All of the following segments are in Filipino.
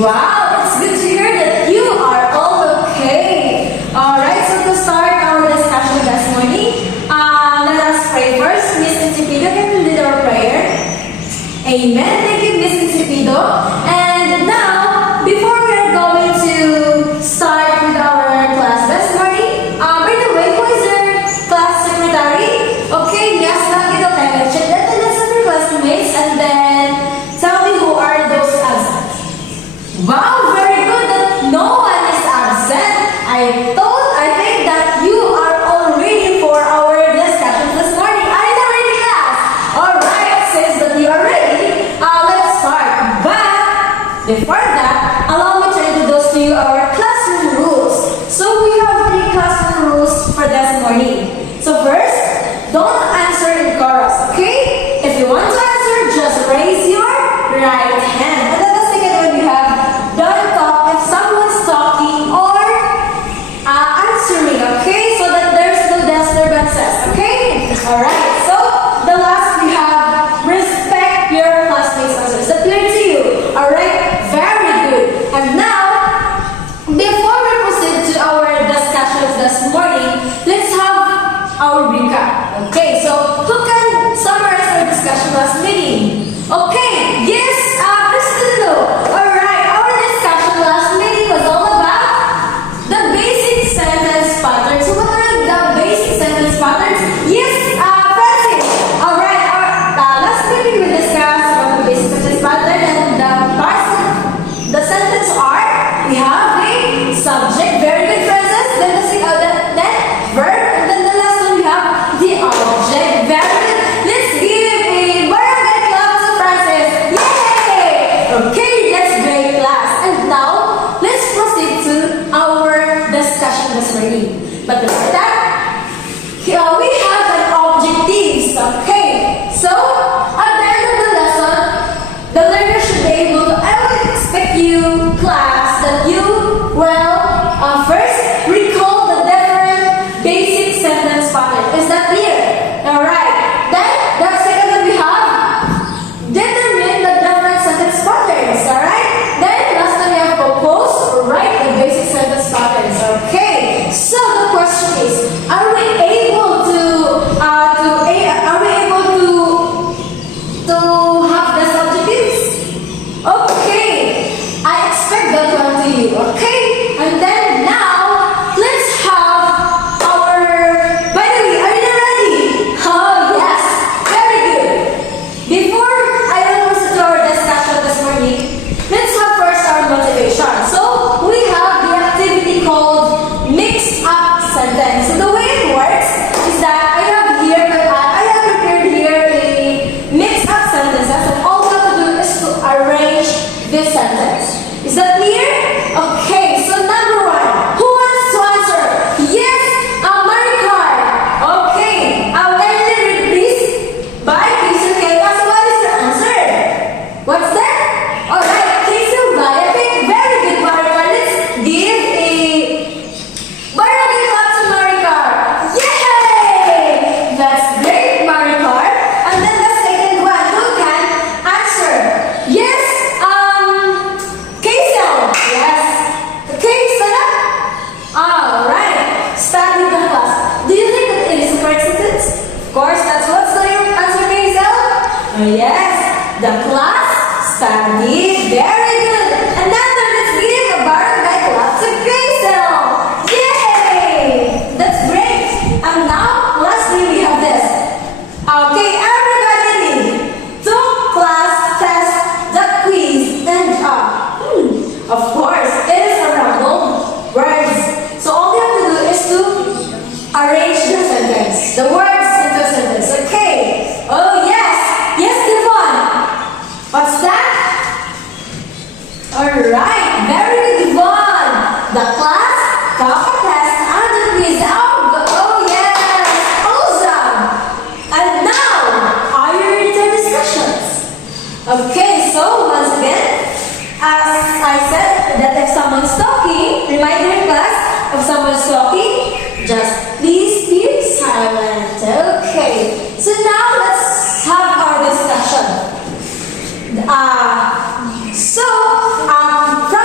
Wow, it's good to hear that you are all okay. Alright, so to start our discussion this morning, let us pray first. Miss Incipido, can you lead our prayer? Amen. Thank you, Miss Incipido. And now, before we are going to start with our class this morning, by the way, who is your class secretary? Okay, yes, lang ito. Kaya check that the list of your classmates and then tell me who are those absent. Wow, very good that no one is absent. I think that you are all ready for our discussion this morning. Are you ready, class? Alright, since that you are ready, let's start. But before that, allow me to introduce to you our classroom rules. So we have 3 classroom rules for this morning. So first, don't answer in chorus, okay? If you want to answer, just raise your right hand. And then the second one we have, don't talk if someone's talking or answering, okay? So that there's no disturbances, okay? Alright, so the last we have, respect your classmates' answers. Is that clear to you? Alright, very good. And now, before we proceed to our discussions this morning, let's have our recap. Okay, so who can summarize our discussion last meeting? Okay, yes, Cristino. Alright, our discussion last meeting was all about the basic sentence patterns. So what are the basic sentence patterns? Yes, Francis. Alright, last meeting we discussed about the basic sentence pattern and the parts of the sentence are, we have the subject, very good, Francis. Then then verb, and then the last one we have the object, very good. Let's give a barangay clap to Francis. Yay! Okay, that's great, class. And now, let's proceed to our discussion this morning. But before that, here we have an objectives. Okay, so at the end of the lesson, the learner should be able to, I would expect you, class, that you will first recall the different basic sentence pattern. Is that clear? Alright. Then, the second one we have, determine the different sentence patterns. Alright. Then, last one we have compose or write the basic sentence patterns. Okay. So, the question is, are we able to have these objectives? Okay. I expect that one to you. Okay. And then now, let's have our, by the way, are you ready? Oh, yes. Very good. Before I will proceed to our discussion this morning, let's have first our motivation. So, we have the activity called Mix Up Sentence. So, the way it works is that I have prepared here a mix up sentences, and all we have to do is to arrange this sentence. Is that clear? Okay, so number 1, who wants to answer? Yes, Maricar. Okay, can you read please? By Kisil Keka. So what is your answer? What's that? Alright, Kisil Biopic. Very good, Maricar. Let's give a barangay clap to Maricar. Yay! That's great, Maricar. And then the second one, who can answer? Yes, Kisil. Yes. Okay, stand up. Alright. Study the class. Do you think that it is a correct sentence? Of course, that's what's the answer, Kisil? Yes. The class studied. Very good. And now let's give a barangay clap to Kisil. Yay! That's great. And now, lastly, we have this. Okay, everybody took class test, the quiz, and of course, it is a random words. So all you have to do is to arrange the sentence, the words into a sentence. Okay. Oh yes, yes, Devon. What's that? All right, very good, Devon. The class took a test and the quiz. Oh yes, awesome. And now, are you ready for discussions? Okay, so once again, as I said, that if someone's talking, remind your class, if someone's talking, just please be silent. Okay. So now let's have our discussion. So, from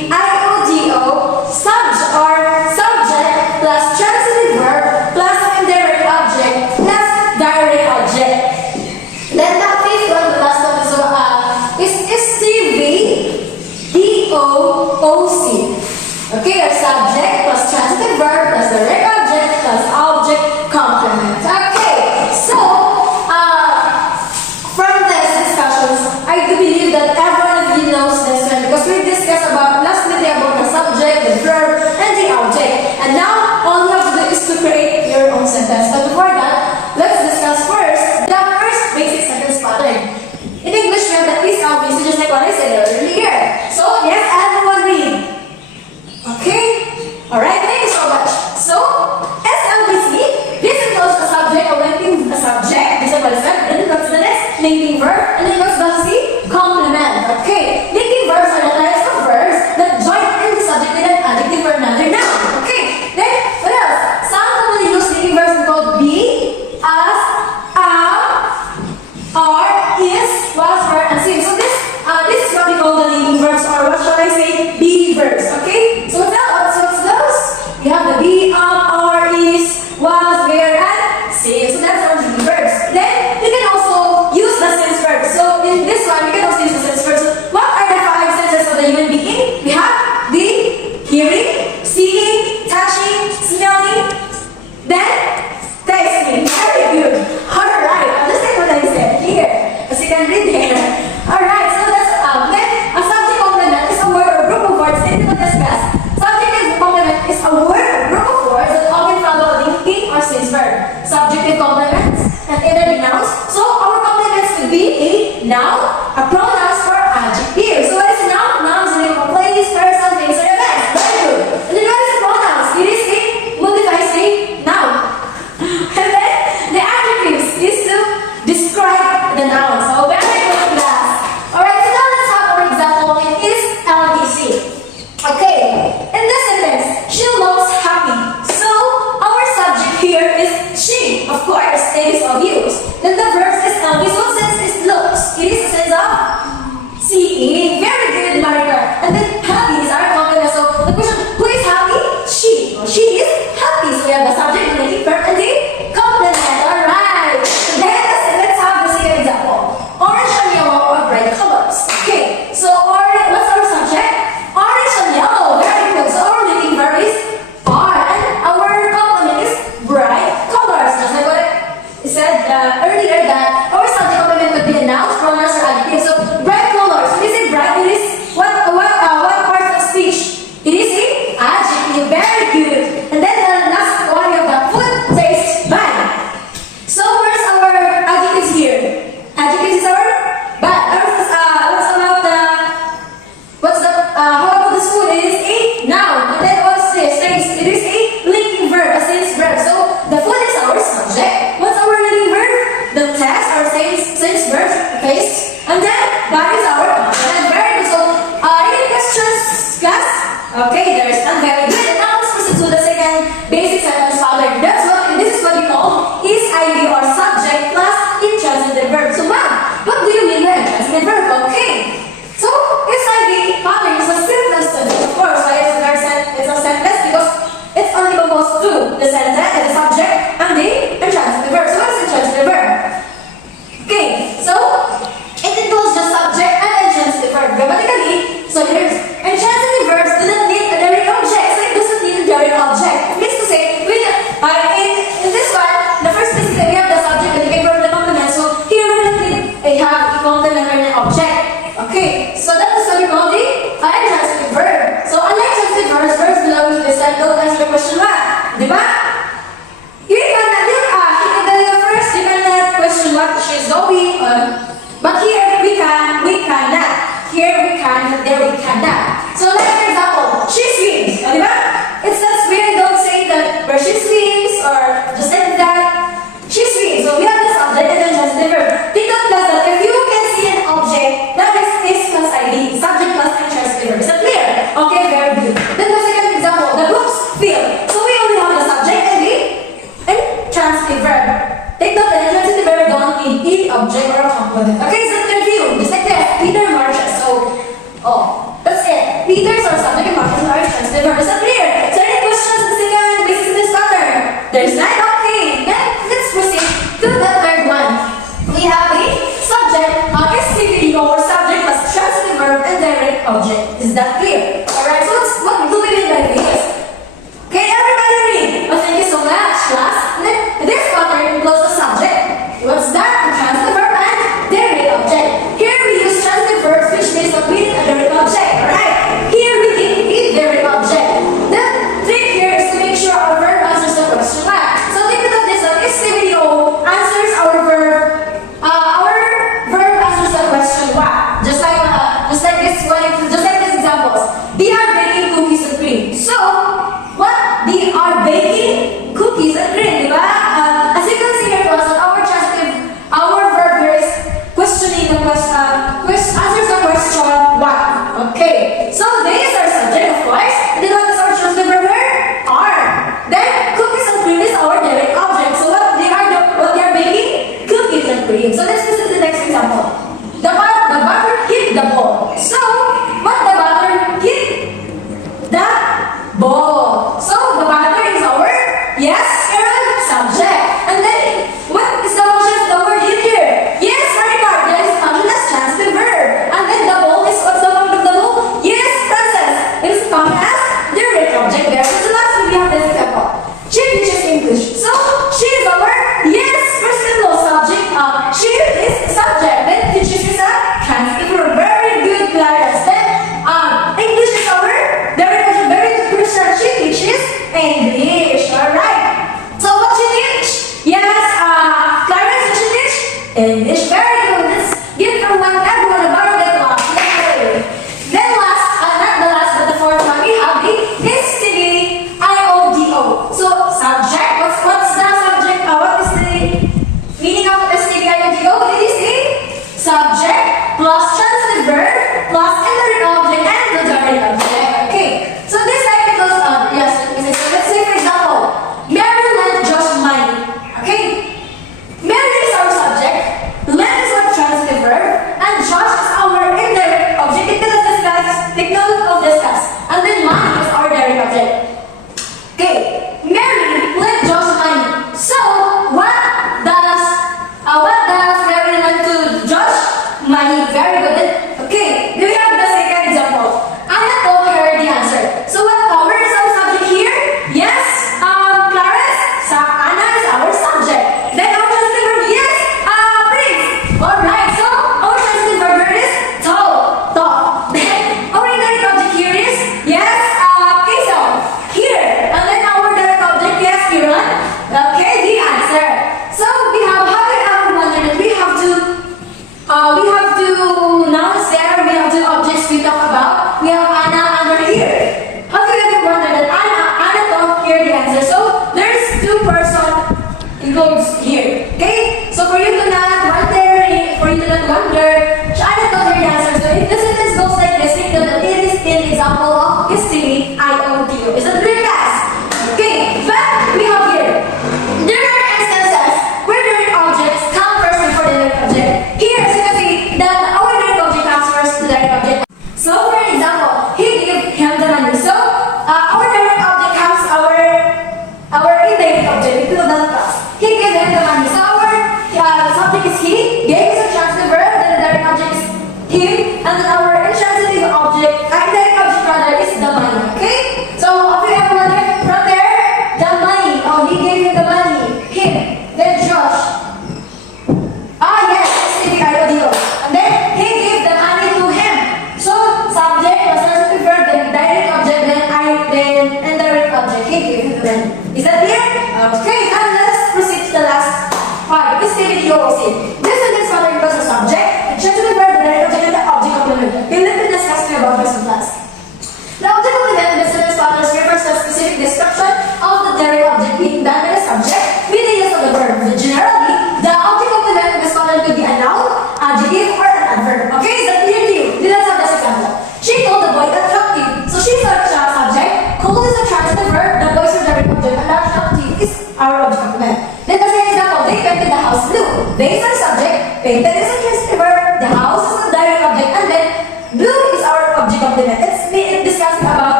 VOOC. Okay, our subject plus transitive verb plus direct object plus object complement. Okay, so from these discussions, I do believe that everyone of you knows this one because we discussed about last meeting about the subject, the verb, and the object. And now all you have to do is to create your own sentence. But before that, let's discuss first the first basic sentence pattern. In English, we have the is obvious, just like what I said earlier. So yes, everyone read. Okay? Alright, thank you so much. So, SLBC, this includes a subject, a linking subject, this is what it said, then what's the next? Linking verb, and then what's the C? Complement. Okay, linking verbs are the types of verbs that join in the subject with an adjective or another noun. Okay, then what else? Some commonly used linking verbs include be, as, are, is, was, were, and since. So this is what we call the linking verbs, or what shall I say? Be verbs. Okay, so what's those? We have the be, are, is, was, were, and since. So that's our linking verbs. Then you can also use the sense verbs. So in this one, we can also use the sense verbs. So what are the 5 senses of the human being? We have the hearing, seeing, touching, smelling, then tasting. Very good. Alright, understand what I said here. As you can read here. Alright, so that's then a subject complement is a word or group of words that we will discuss. Subjective complement is a word or group of words that often follow a linking or since verb. Subjective complements and either nouns. So our complements could be a noun, a pronouns, or adjective. So what is a noun? Nouns name of place, person, things, or events. Very good. And then what is a pronouns? It is a modifies a noun. And then the adjectives is to describe the noun. So very good class. Alright, so now let's have our example. It is LBC. Okay, in this sentence, she looks happy. So our subject here is she. Of course, it is obvious. Then the verb is LBC. What sense is looks? It is a sense of seeing. Very good, Marika. And then happy is our complement. So the question, who is happy? She. She is happy. So we have the subject, the linking verb, and the complement. Alright. Then let's have the second example. Orange and yellow are bright colors. Okay. So orange, what's our subject? Orange and yellow. Very good. So our linking verb is are, and our complement is bright colors. Just like what I said earlier, that our subject complement could be a noun, pronouns, or adjective. So bright colors. When you say bright, it is what part of speech? It is a adjective. Very good. And then the last one, we have the food tastes bad. So where's our adjectives here? Adjectives is our bad. How about this food? It is a noun. And then what's this? Taste. It is a linking verb, a sense verb. So the food is our subject. What's our linking verb? The taste, our sense verb, taste. And then that is our complement. Very good. So any questions, class? Okay, there's none. Very good. And now let's proceed to the second basic sentence pattern. This is what we call is ID or subject plus intransitive verb. So what do you mean by intransitive verb? Okay. So is ID pattern is a simple sentence. Of course, right? It's a sentence because it's only composed to the sentence, the subject, and the intransitive verb. So what is intransitive verb? Okay, so it includes the subject and intransitive verb. Grammatically, so here's intransitive verbs do not need a direct object. So it doesn't need a direct object. It means to say, in this one, the first thing is that we have the subject and the verb and the complement. So here we don't need a complement or an object. Okay, so that is what we call the intransitive verb. So unlike transitive verbs, verbs belong to the side. Don't answer the question what? Diba? You cannot question what she's going on. But here we cannot. Here we can, there we cannot. So like for example, she swims. Diba? It's not swim, don't say that where she swims or just like that. She swims. So we have the subject and then just the verb. Take note that if you can see an object, that is plus ID. Subject plus intransitive verb. Is that clear? Okay, very good. Then the second example, the books fill. So we only have the subject and the intransitive verb. Take note that intransitive verb don't need the object or a complement. Okay, so review. Just like that. Peter marches. So, that's it. Peter's our subject and marches are intransitive verb. Is that clear? So any questions on the second basis in this pattern? There's none? Okay. Then let's proceed to the third one. We have a subject, SCVD or subject plus transitive verb and direct object. Is that that clear? Alright, so what do we mean by this? Okay, everybody read. Oh, thank you so much, class. And then this pattern includes the subject. What's that? The transitive verb and derivative object. Here we use transitive verbs which means that we need a derivative object. Alright? Here we need derivative object. The trick here is to make sure our verb answers the question mark. So think of this that this video answers our verb answers the question what? Just like this one, just like these examples. They are baking cookies and cream. So what? They are baking cookies and cream, diba? As you can see here, class, our verb here is questioning the question, answers the question what? Okay. So these are subject, of course. And then what is our transitive verb here? Are. Then cookies and cream is our direct object. So what they are baking? Cookies and cream. So let's listen to the next example. The butter hit the ball. So what the butter hit? The ball. So the butter is our subject. And then what is the function of the word hit here? Yes, very good. There is function as transitive verb. And then the ball is what's the function of the ball? Yes, present. It is function as direct object there. So the last one we have this example. She teaches English. So she is our personal subject. She is subject. Then teaches is a transitive verb. Very good, Clarence. Then English is our direct object. Very good person. She teaches English. Alright. So what she teach? Yes, Clarence, what she teach? English. Very good. Let's give everyone a bar of applause. Yay. Then last, not the last, but the fourth one, we have the STD IODO. So subject, what's the subject? What is the meaning of STD IODO? It is the subject plus transitive verb plus indirect object and the direct object. Okay. So this like it goes on. Yes, let's say for example, Mary lent Josh money. Okay. Mary is our subject, lent is our transitive verb, and Josh is our indirect object. Take note of discuss. And then money is our direct object. Okay. Mary lent Josh money. So what does Mary lend to Josh? Money. Very good. Okay. Do we have the second example? Anna told her the answer. So where is our subject here? Yes, Clarence. So Anna is our subject. Then our transitive verb, yes, Prince. Alright, so our transitive verb is talk. Then our indirect object here is, yes, Queso. Here. And then our direct object, yes, Kiran. Okay, the answer. So we have ever wondered that we have to nouns there, we have two objects we talk about. We have Anna under here. Have you ever wondered that Anna don't hear the answer? So there's two person includes here. Okay? So for you to not wonder, Anna don't hear the answer. So if the sentence goes like this, take note that it is an example of history IOTO. Is that clear, guys? Okay, but we have here. There are instances where direct objects come first before the direct object. Here, as you can see, that our direct object comes first to the direct object. So for example, he gave him the money. So our direct object comes our indirect object. We put that class. He gave him the money. So our subject is he. Gave is a transitive verb. Then the direct object is him. And then our intransitive object, indirect object rather, is the money. Okay? So if you have one from there, the money. Oh, he gave him the money. Him. Then Josh. Yes, STD IODO. And then he gave the money to him. So subject plus transitive verb, then direct object, then indirect object. He gave him the money. Is that clear? Okay, and let's proceed to the last part. This video this sentence pattern was a subject, transitive verb, the direct object, and the object complement. Okay, let me discuss to you about this in class. The object complement in the sentence pattern refers to a specific description of the direct object being done by the subject with the use of the verb. Generally, the object complement in this pattern could be a noun, adjective, or an adverb. Okay, is that clear to you? Let's have this example. She told the boy attractive. So she's a subject, called is a transitive verb, the boy is a direct object, and attractive is our object complement. Then the second example, they painted the house blue. They is our subject, painted is a transitive verb, the house is a direct object, and then blue is our object complement. It's discussing about